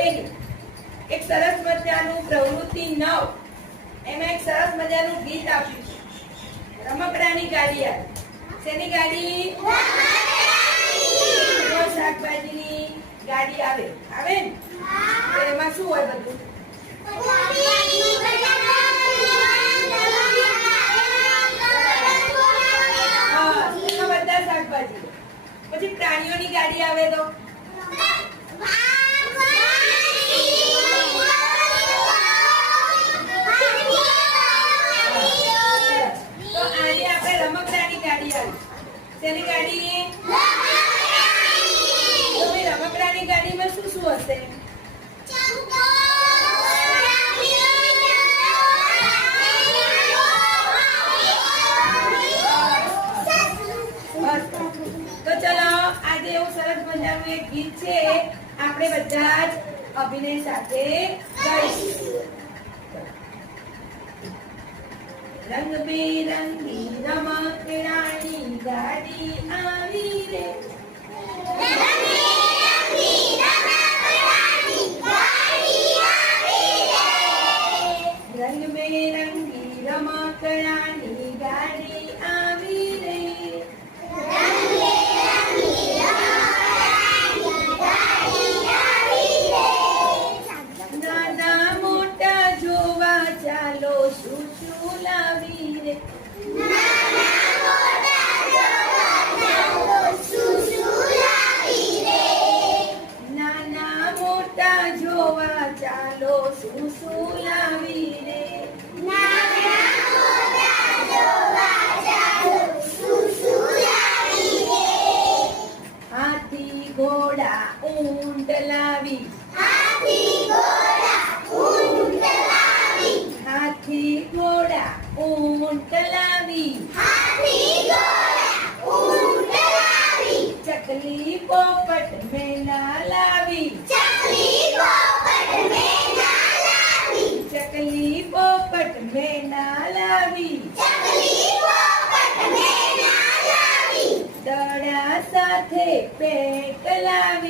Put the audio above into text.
આપેલી એક સરસ મજાનું પ્રવૃત્તિ 9 એમાં એક સરસ મજાનું ગીત આપ્યું છે. રમકડાની ગાડી આવી. શેની ગાડી? શાકભાજીની ગાડી આવે આવે ને? તો એમાં શું હોય બધું? બધા શાકભાજી. પછી પ્રાણીઓની ગાડી આવે તો આજે આપણે રમકડાની ગાડી આવી. શેની ગાડી? તો ભાઈ રમકડાની ગાડીમાં શું શું હશે? તો ચલો આજે એવું સરસ મજાનું એક ગીત છે, આપણે બધા જ અભિનય સાથે ગાઈશું. રંગબેરંગી રમકડાની ગાડી આવી રે, રંગબેરંગી રમકડાની ગાડી આવી રે. નાના મોટા જોવા ચાલો શું શું લાવી રે. નાના મોટા જોવા ચાલો શું શું લાવી રે. હાથી ઘોડા ઊંટ લાવી, હાથી ઘોડા ઊંટ લાવી. ચકલી પોપટ મેના લાવી, ચકલી પોપટ મેના લાવી. દડા સાથે પેટ લાવી,